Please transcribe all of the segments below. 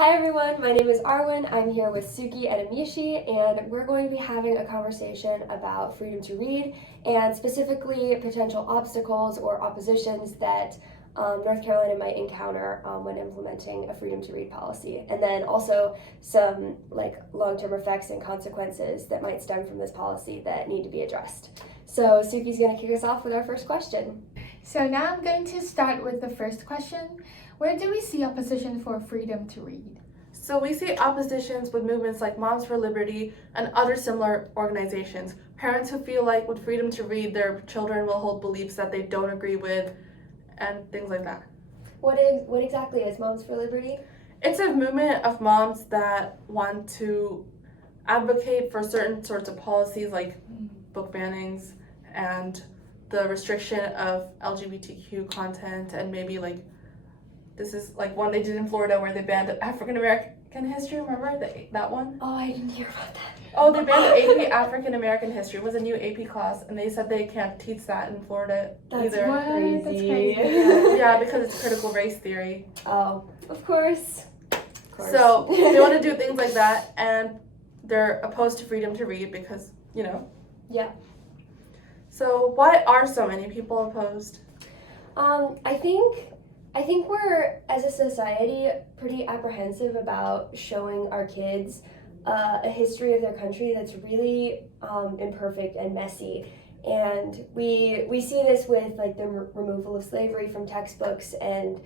Hi everyone, my name is Arwen. I'm here with Suki and Amishi, and we're going to be having a conversation about freedom to read and specifically potential obstacles or oppositions that North Carolina might encounter when implementing a freedom to read policy, and then also some long-term effects and consequences that might stem from this policy that need to be addressed. So Suki's going to kick us off with our first question. So now I'm going to start with the first question. Where do we see opposition for freedom to read? So we see oppositions with movements like Moms for Liberty and other similar organizations. Parents who feel like with freedom to read, their children will hold beliefs that they don't agree with and things like that. What exactly is Moms for Liberty? It's a movement of moms that want to advocate for certain sorts of policies like book bannings and the restriction of LGBTQ content, and maybe this is like one they did in Florida where they banned African American history. Remember that one? Oh, I didn't hear about that. Oh, they banned AP African American history. It was a new AP class, and they said they can't teach that in Florida either. Crazy. That's crazy. Yeah, because it's critical race theory. Oh, of course. So they want to do things like that, and they're opposed to freedom to read because, Yeah. So why are so many people opposed? I think we're, as a society, pretty apprehensive about showing our kids a history of their country that's really imperfect and messy. And we see this with the removal of slavery from textbooks and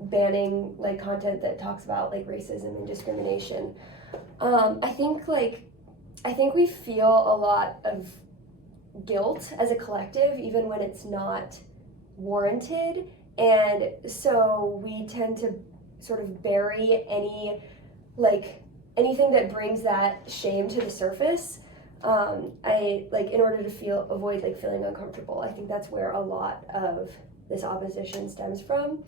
banning content that talks about racism and discrimination. I think we feel a lot of guilt as a collective, even when it's not warranted, and so we tend to sort of bury anything that brings that shame to the surface. In order to avoid feeling uncomfortable. I think that's where a lot of this opposition stems from.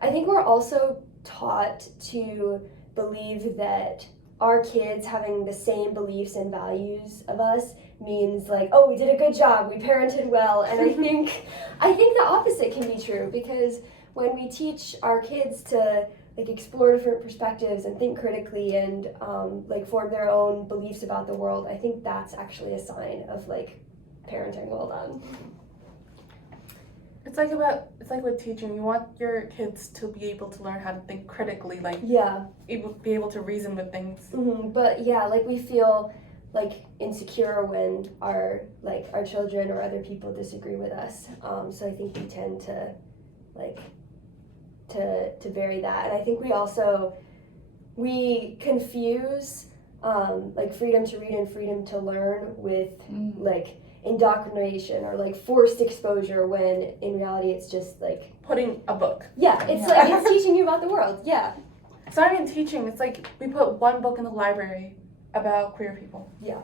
I think we're also taught to believe that our kids having the same beliefs and values of us means oh, we did a good job, we parented well. And I think the opposite can be true, because when we teach our kids to explore different perspectives and think critically and form their own beliefs about the world, I think that's actually a sign of parenting well done. It's like with teaching. You want your kids to be able to learn how to think critically, be able to reason with things. Mm-hmm. But yeah, we feel insecure when our children or other people disagree with us. So I think we tend to to bury that, and I think we confuse freedom to read and freedom to learn with indoctrination or forced exposure, when in reality it's just putting a book. Yeah, it's it's teaching you about the world. Yeah. It's not even teaching. It's we put one book in the library about queer people. Yeah.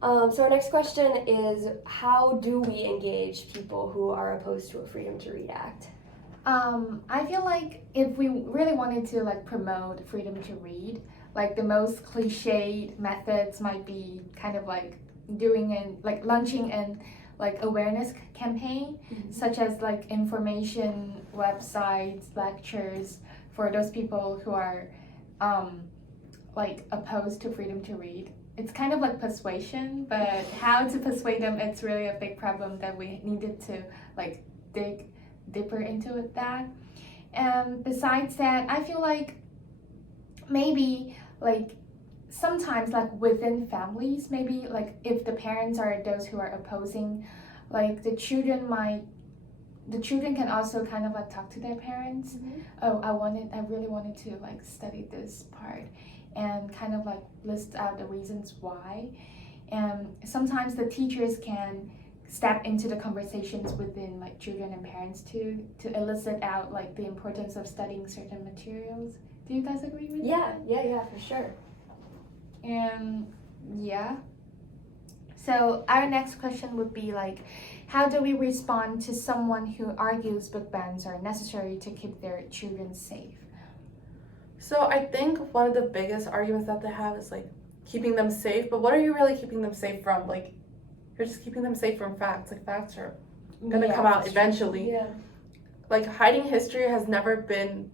So our next question is, how do we engage people who are opposed to a Freedom to Read Act? I feel if we really wanted to promote freedom to read, the most cliched methods might be kind of doing and launching an awareness campaign, such as information websites, lectures for those people who are opposed to freedom to read. It's kind of persuasion, but how to persuade them, it's really a big problem that we needed to dig deeper into it. That, and besides that, I feel maybe sometimes within families, maybe if the parents are those who are opposing, the children can also kind of talk to their parents. Oh, I really wanted to study this part, and kind of list out the reasons why. And sometimes the teachers can step into the conversations within children and parents to elicit out the importance of studying certain materials. Do you guys agree with that? Yeah, for sure. And yeah. So our next question would be how do we respond to someone who argues book bans are necessary to keep their children safe? So I think one of the biggest arguments that they have is keeping them safe, but what are you really keeping them safe from? You're just keeping them safe from facts. Facts are gonna come out eventually. Yeah. Hiding history has never been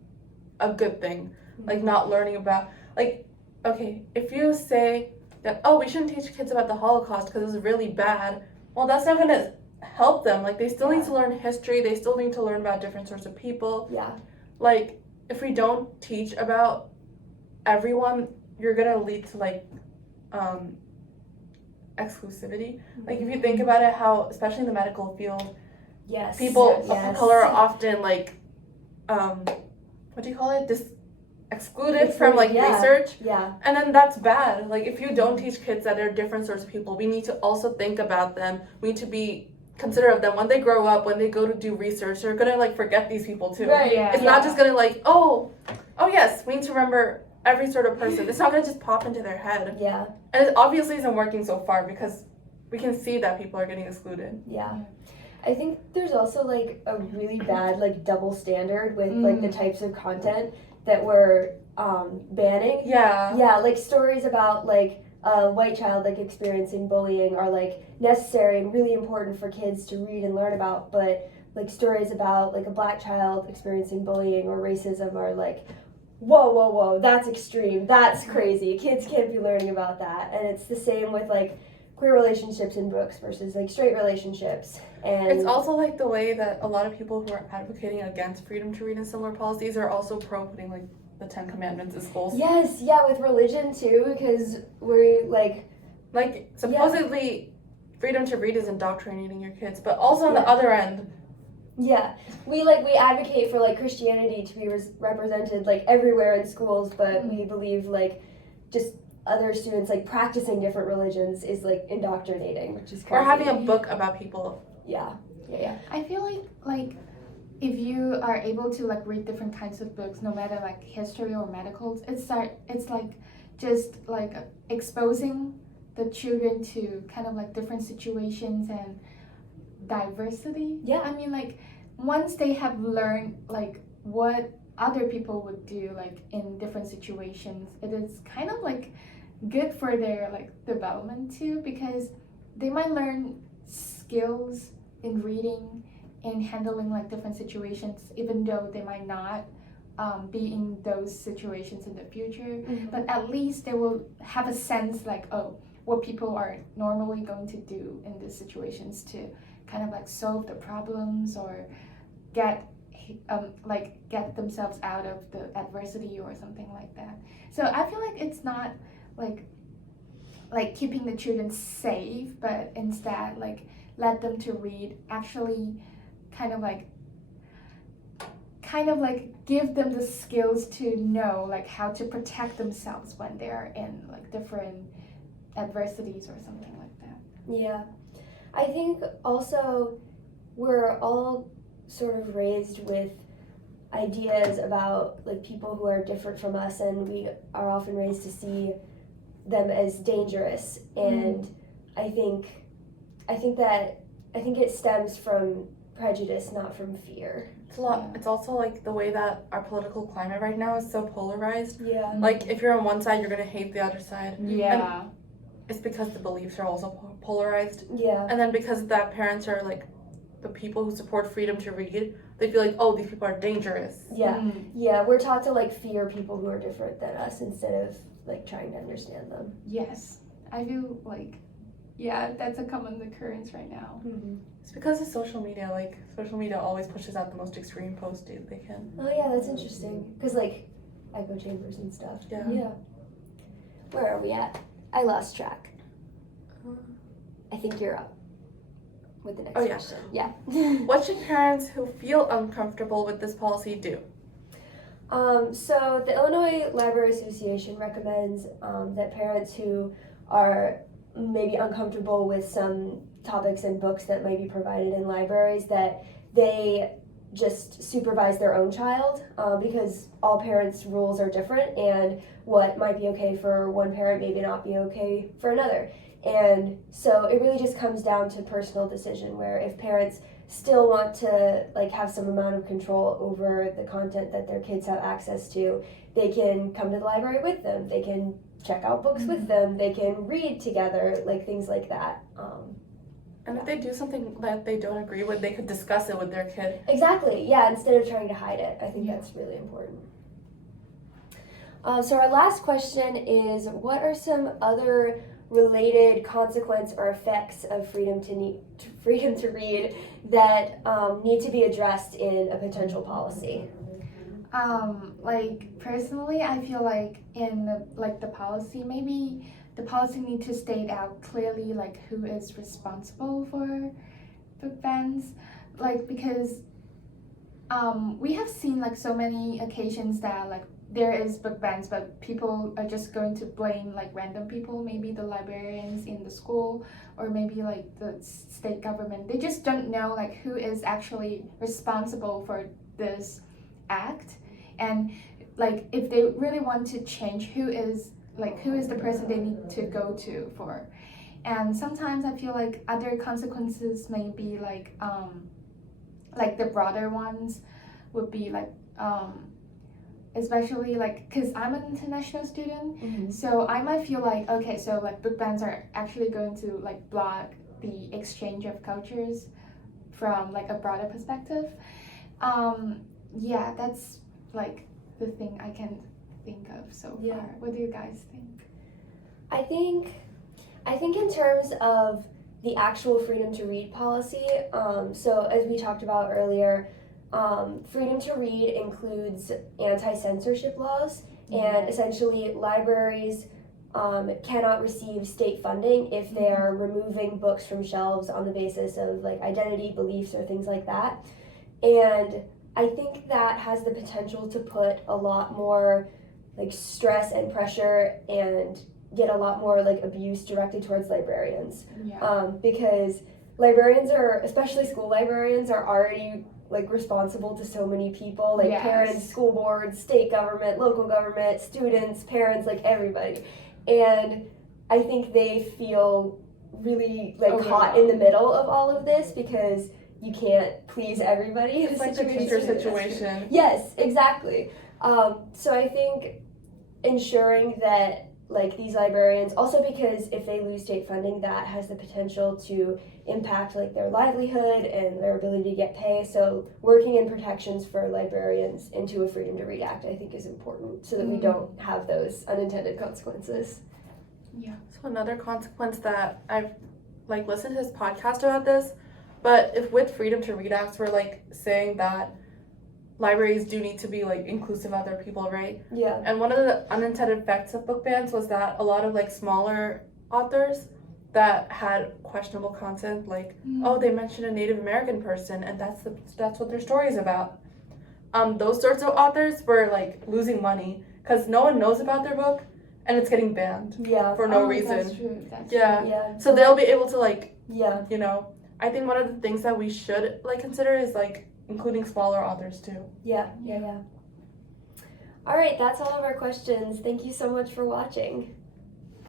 a good thing. Like not learning about, like, okay, if you say that, oh, we shouldn't teach kids about the Holocaust because it was really bad, well, that's not gonna help them. Like, they still need to learn history, they still need to learn about different sorts of people. Yeah. Like, if we don't teach about everyone, you're gonna lead to like exclusivity. Like, if you think about it, how, especially in the medical field, Yes. people yes. of color are often like, what do you call it? Excluded from like yeah. research. Yeah. And then that's bad. Like, if you don't teach kids that there are different sorts of people, we need to also think about them. We need to be considerate of them when they grow up, when they go to do research. They're gonna like forget these people too. Right. Yeah. It's not just gonna like, oh yes, we need to remember every sort of person. It's not gonna just pop into their head. Yeah. And it obviously isn't working so far because we can see that people are getting excluded. Yeah. I think there's also like a really bad like double standard with like the types of content that we're banning. Yeah. Yeah, like stories about like a white child like experiencing bullying are like necessary and really important for kids to read and learn about, but like stories about like a black child experiencing bullying or racism are like, whoa, that's extreme, that's crazy, kids can't be learning about that. And it's the same with like queer relationships in books versus like straight relationships. And It's also like the way that a lot of people who are advocating against freedom to read and similar policies are also pro putting like the 10 Commandments in schools. yes, yeah, with religion too, because we're like supposedly freedom to read is indoctrinating your kids, but also on the Yeah. other end, yeah, we advocate for like Christianity to be represented like everywhere in schools, but we believe like just other students like practicing different religions is like indoctrinating, which is crazy. or having a book about people. yeah. I feel like if you are able to like read different kinds of books, no matter like history or medicals, it's like just like exposing the children to kind of like different situations and diversity. Yeah. I mean, like once they have learned like what other people would do like in different situations, it is kind of like good for their like development too, because they might learn skills in reading and handling like different situations, even though they might not be in those situations in the future. But at least they will have a sense like, oh, what people are normally going to do in these situations to kind of like solve the problems or get themselves out of the adversity or something like that. So I feel like it's not like keeping the children safe, but instead like let them to read, actually kind of like give them the skills to know like how to protect themselves when they're in like different adversities or something like that. Yeah. I think also we're all sort of raised with ideas about like people who are different from us, and we are often raised to see them as dangerous. And I think it stems from prejudice, not from fear. It's a lot. It's also like the way that our political climate right now is so polarized. Yeah. Like, if you're on one side, you're gonna hate the other side. Yeah. It's because the beliefs are also polarized. Yeah. And then because that parents are like the people who support freedom to read, they feel like, oh, these people are dangerous. Yeah. Yeah. We're taught to like fear people who are different than us instead of like trying to understand them. Yes. I feel like, yeah, that's a common occurrence right now. It's because of social media. Like, social media always pushes out the most extreme posts they can. Oh yeah, that's interesting. Because like echo chambers and stuff. Yeah. Yeah. Where are we at? I lost track. I think you're up with the next Oh, yeah. question. Yeah. What should parents who feel uncomfortable with this policy do? So the Illinois Library Association recommends that parents who are maybe uncomfortable with some topics and books that might be provided in libraries, that they just supervise their own child, because all parents' rules are different, and what might be okay for one parent maybe not be okay for another. And so it really just comes down to personal decision, where if parents still want to like have some amount of control over the content that their kids have access to, they can come to the library with them, they can check out books with them, they can read together, like things like that. And if they do something that they don't agree with, they could discuss it with their kid. Exactly, yeah, instead of trying to hide it. I think that's really important. So our last question is, what are some other related consequence or effects of freedom to read that need to be addressed in a potential policy? Like personally, I feel like in the policy, maybe the policy need to state out clearly like who is responsible for book bans, like because we have seen like so many occasions that like there is book bans, but people are just going to blame like random people, maybe the librarians in the school or maybe like the state government. They just don't know like who is actually responsible for this act, and like if they really want to change, who is the person they need to go to for. And sometimes I feel like other consequences may be like the broader ones would be like especially like because I'm an international student, so I might feel like okay, so like book bans are actually going to like block the exchange of cultures from like a broader perspective. Yeah, that's like the thing I can think of so far. What do you guys think? I think in terms of the actual freedom to read policy, so as we talked about earlier, freedom to read includes anti-censorship laws, and essentially libraries cannot receive state funding if they are removing books from shelves on the basis of like identity, beliefs, or things like that. And I think that has the potential to put a lot more like stress and pressure and get a lot more like abuse directed towards librarians. Because librarians are, especially school librarians, are already like responsible to so many people, like parents, school boards, state government, local government, students, parents, like everybody. And I think they feel really like caught in the middle of all of this because you can't please everybody. It's like the teacher situation. Yes, exactly. So I think ensuring that like these librarians, also because if they lose state funding, that has the potential to impact like their livelihood and their ability to get pay. So working in protections for librarians into a Freedom to Read Act, I think, is important so that we don't have those unintended consequences. Yeah. So another consequence that I've like listened to his podcast about this, but if with Freedom to Read Acts we're like saying that libraries do need to be like inclusive of other people, right? Yeah. And one of the unintended effects of book bans was that a lot of like smaller authors that had questionable content, like oh, they mentioned a Native American person and that's what their story is about. Those sorts of authors were like losing money because no one knows about their book and it's getting banned for no reason. That's true. Yeah. So they'll be able to like you know, I think one of the things that we should like consider is like including smaller authors too. Yeah. All right, that's all of our questions. Thank you so much for watching.